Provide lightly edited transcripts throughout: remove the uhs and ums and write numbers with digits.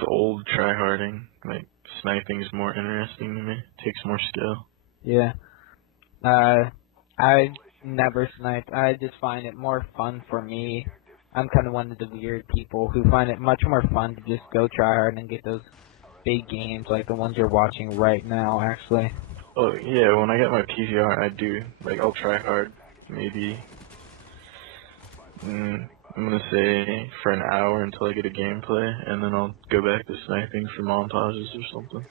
it's old tryharding. Like, sniping's more interesting to me. Takes more skill. Yeah. I never sniped. I just find it more fun for me. I'm kind of one of the weird people who find it much more fun to just go try hard and get those big games like the ones you're watching right now, actually. Oh, yeah, when I get my PVR, I do. Like, I'll try hard. Maybe, I'm gonna say for an hour until I get a gameplay, and then I'll go back to sniping for montages or something.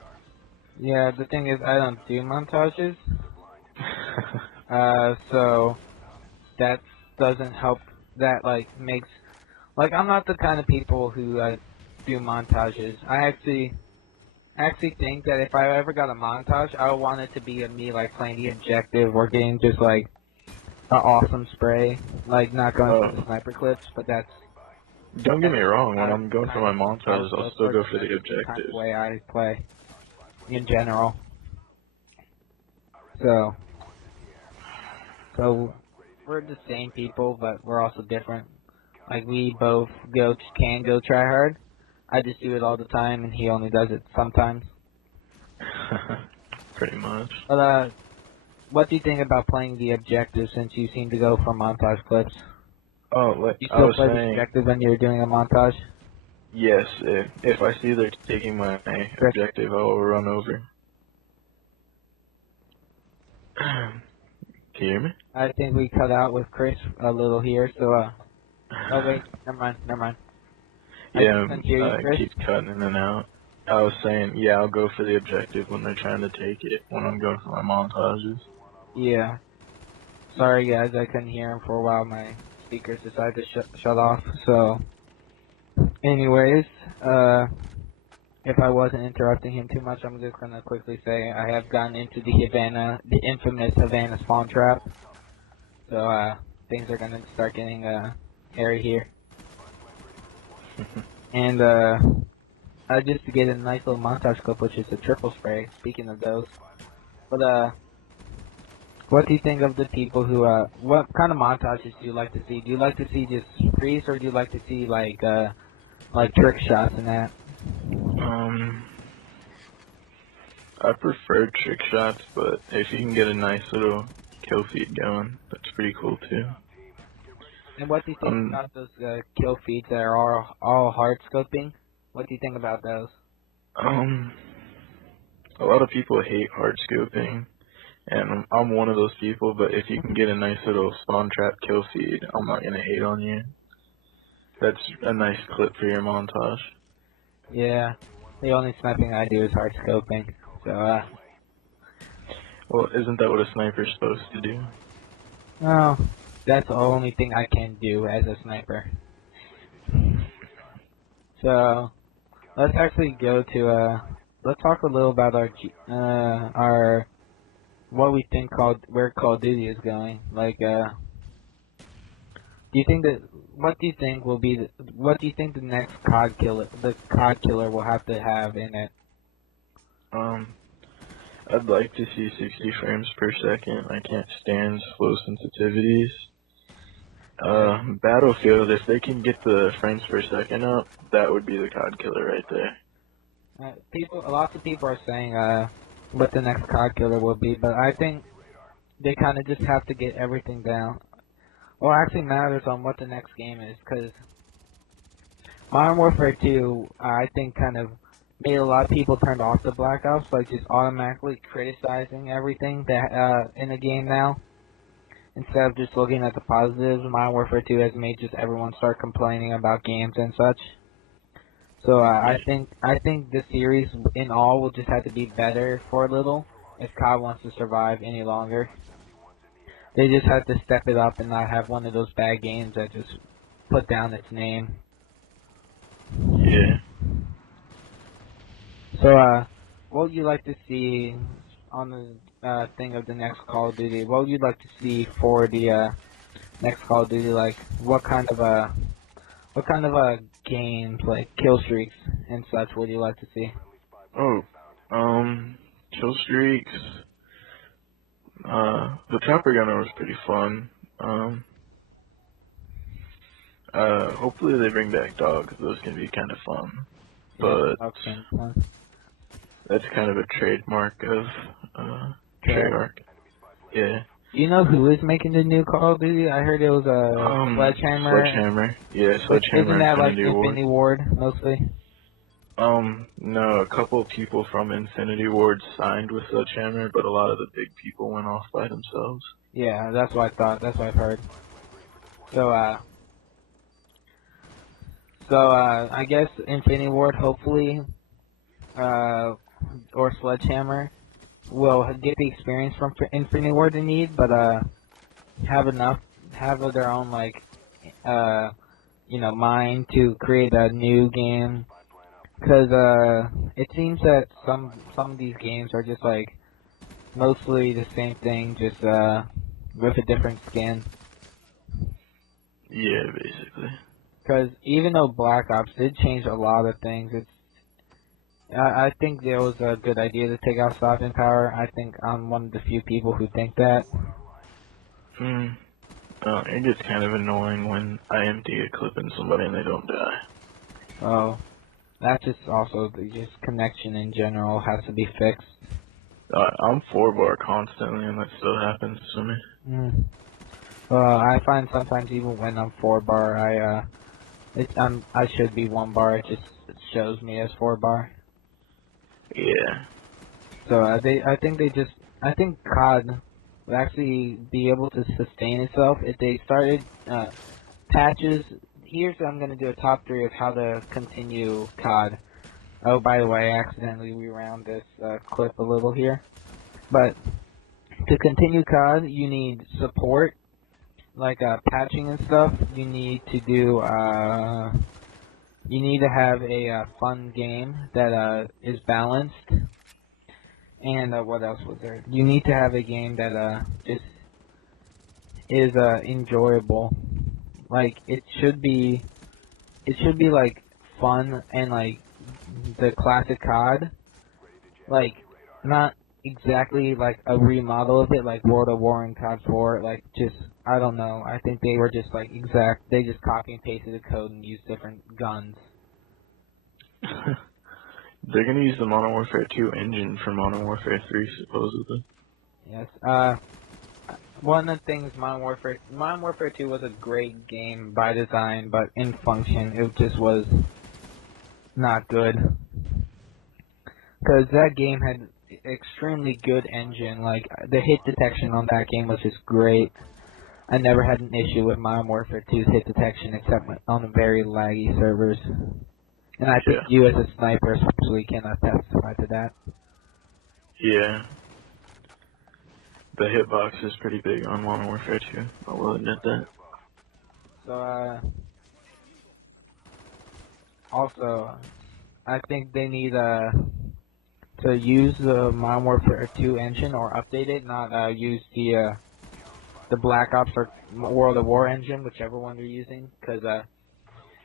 Yeah, the thing is, I don't do montages, so that doesn't help. That makes I'm not the kind of people who do montages. I actually think that if I ever got a montage, I would want it to be of me playing the objective or getting just an awesome spray, not going for the Oh, sniper clips. But don't get that's me wrong, when kind I'm going for kind my of how montages, it I'll goes, still or go just for the the kind of objectives. way I play in general. So we're the same people, but we're also different. Like we both can go try hard. I just do it all the time, and he only does it sometimes. Pretty much. But what do you think about playing the objective since you seem to go for montage clips? Oh, You I still was play the saying, objective when you're doing a montage? yes, if I see they're taking my Chris, objective, I'll run over. Can you hear me? I think we cut out with Chris a little here, so oh wait, never mind. I Yeah, couldn't hear you, Chris. keeps cutting in and out. I was saying, yeah, I'll go for the objective when they're trying to take it, when I'm going for my montages. Yeah. Sorry guys, I couldn't hear him for a while. My speakers decided to shut off. So, anyways, if I wasn't interrupting him too much, I'm just gonna quickly say I have gotten into the infamous Havana spawn trap. So, things are gonna start getting hairy here. And just to get a nice little montage clip, which is a triple spray. Speaking of those, but what do you think of the people who what kind of montages do you like to see? Do you like to see just freeze, or do you like to see like trick shots and that? Um, I prefer trick shots, but if you can get a nice little kill feed going, that's pretty cool too. And what do you think Um, about those kill feeds that are all hard scoping? What do you think about those? um, a lot of people hate hard scoping, and I'm one of those people, but if you can get a nice little spawn trap kill feed, I'm not gonna hate on you. That's a nice clip for your montage. Yeah, the only sniping I do is hard scoping. So Well, isn't that what a sniper's supposed to do? no, that's the only thing I can do as a sniper. So let's actually go to let's talk a little about our what we think where Call of Duty is going. Do you think that what do you think will be what do you think the next COD killer will have in it? Um, I'd like to see 60 frames per second. I can't stand slow sensitivities. Yeah. Battlefield, if they can get the frames per second up, that would be the COD killer right there. Lots of people are saying what the next COD killer will be, but I think they kind of just have to get everything down. Well, actually matters on what the next game is, because Modern Warfare 2, I think kind of made a lot of people turn off the Black Ops by just automatically criticizing everything that in the game now. Instead of just looking at the positives, Modern Warfare 2 has made just everyone start complaining about games and such. So I think the series in all will just have to be better for a little if COD wants to survive any longer. They just have to step it up and not have one of those bad games that just put down its name. Yeah. So what would you like to see on the thing of the next Call of Duty? What would you like to see for the next Call of Duty? Like what kind of games like kill streaks and such would you like to see? Oh, kill streaks. The chopper gunner was pretty fun. Hopefully they bring back dogs. Those can be kind of fun. Yeah, but smoke screen. that's kind of a trademark of Treyarch. Treyarch. Yeah. Do you know who is making the new Call of Duty? I heard it was Sledgehammer. Sledgehammer. Yeah, Which isn't Sledgehammer, that like Infinity Ward. Infinity Ward mostly? No, a couple of people from Infinity Ward signed with Sledgehammer, but a lot of the big people went off by themselves. Yeah, that's what I thought. That's what I've heard. So I guess Infinity Ward hopefully, or Sledgehammer will get the experience from Infinity Ward they need, but have of their own like, mind to create a new game. Because it seems that some of these games are just like mostly the same thing, just with a different skin. Yeah, basically. Because even though Black Ops did change a lot of things, I think it was a good idea to take out stopping power. I think I'm one of the few people who think that. It gets kind of annoying when I empty a clip in somebody and they don't die. Oh, that's just also just connection in general has to be fixed. I'm 4-bar constantly and that still happens to me. I find sometimes even when I'm 4-bar, I should be 1-bar. It just shows me as 4-bar. Yeah. So I think COD would actually be able to sustain itself if they started patches. I'm gonna do a top 3 of how to continue COD. Oh, by the way, I accidentally rewound this clip a little here. But to continue COD, you need support, like patching and stuff. You need to do you need to have a fun game that is balanced. And what else was there? You need to have a game that just is enjoyable. Like it should be like fun and like the classic COD. Like not exactly like a remodel of it like World of War and COD 4. Like just I don't know. I think they were just like they just copy and pasted the code and used different guns. They're gonna use the Modern Warfare 2 engine for Modern Warfare 3, supposedly. Yes. One of the things Modern Warfare 2 was a great game by design, but in function, it just was not good. Because that game had extremely good engine. Like, the hit detection on that game was just great. I never had an issue with Modern Warfare 2's hit detection except on the very laggy servers. And I think you as a sniper especially cannot testify to that. Yeah. The hitbox is pretty big on Modern Warfare 2. I will admit that. So, also, I think they need to use the Modern Warfare 2 engine or update it, not use the Black Ops or World of War engine, whichever one they're using, because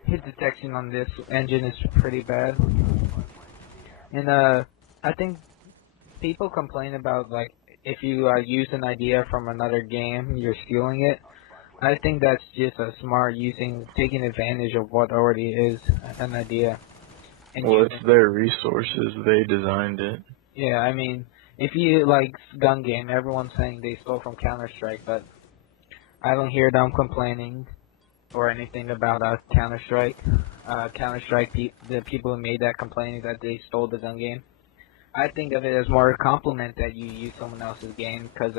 hit detection on this engine is pretty bad. And I think people complain about like if you use an idea from another game, you're stealing it. I think that's just a smart taking advantage of what already is an idea. And Well, it's their resources. They designed it. yeah, I mean, if you like gun game, everyone's saying they stole from Counter-Strike, but I don't hear them complaining or anything about Counter-Strike. The people who made that complaining that they stole the gun game. I think of it as more a compliment that you use someone else's game, because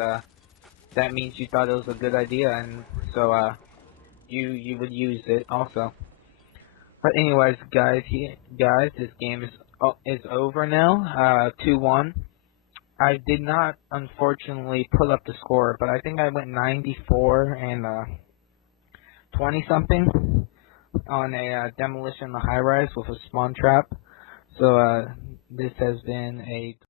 that means you thought it was a good idea, and so you would use it also. But anyways, guys, this game is over now. 2-1. I did not, unfortunately, pull up the score, but I think I went 94 and 20 something on a demolition on the high rise with a spawn trap. So this has been a